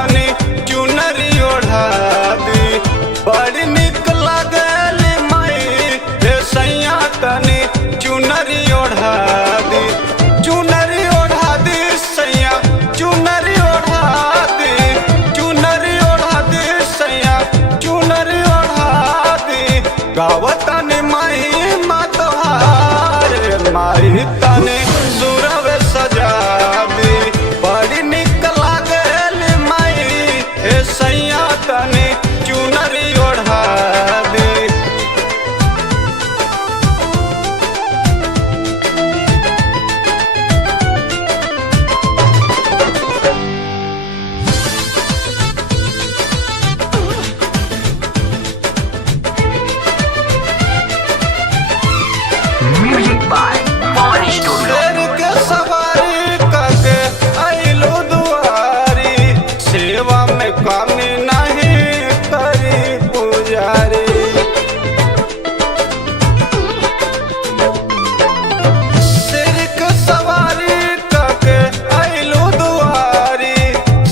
तनी चुनरी ओढ़ा दी। बड़ी निक लागल माई हे सैया तनी चुनरी ओढ़ा दी। चुनरी ओढ़ा दी सैया चुनरी ओढ़ा दी। चुनरी ओढ़ा दी सैया चुनरी ओढ़ा दी। गावतनी माई मा तोहार माई तनी सुरवे सजा दी। बड़ी निक लागल माई हे सैया तनी चुनरी ओढ़ा दी। Music by Pawan Studio. शेर के सवारी करके आइलो दुआरी। सेवा में कमी नहीं करी पुजारी। शेर के सवारी करके आइलो दुआरी।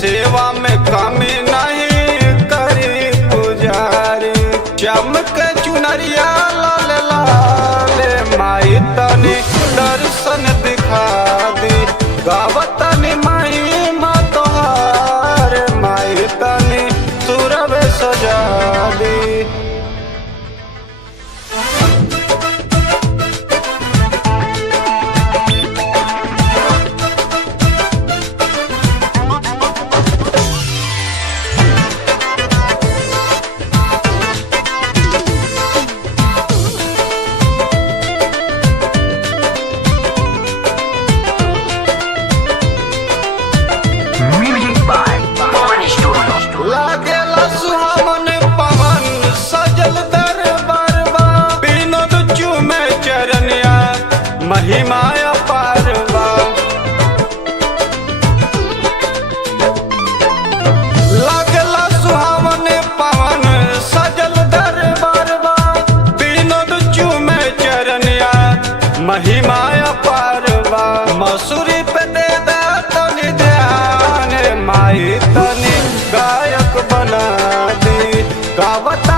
सेवा में कमी नहीं करी पुजारी। चमक चुनरिया लाल लाल माई तनी दर्शन दिखा दी। गावतनी माई मा तोहार माई तनी सुरवे सजा दी। Music by Pawan Studio. लागेला सुहावन पवन सजल दरबार बा। विनोद चूमे चरनिया महिमा अपार बा। लागेला सुहावन पवन सजल दरबार बा। विनोद चूमे चरनिया महिमा अपार बा। मसूरी पे दे दा तनी ध्यान माई तनी गायक बना दी। गावता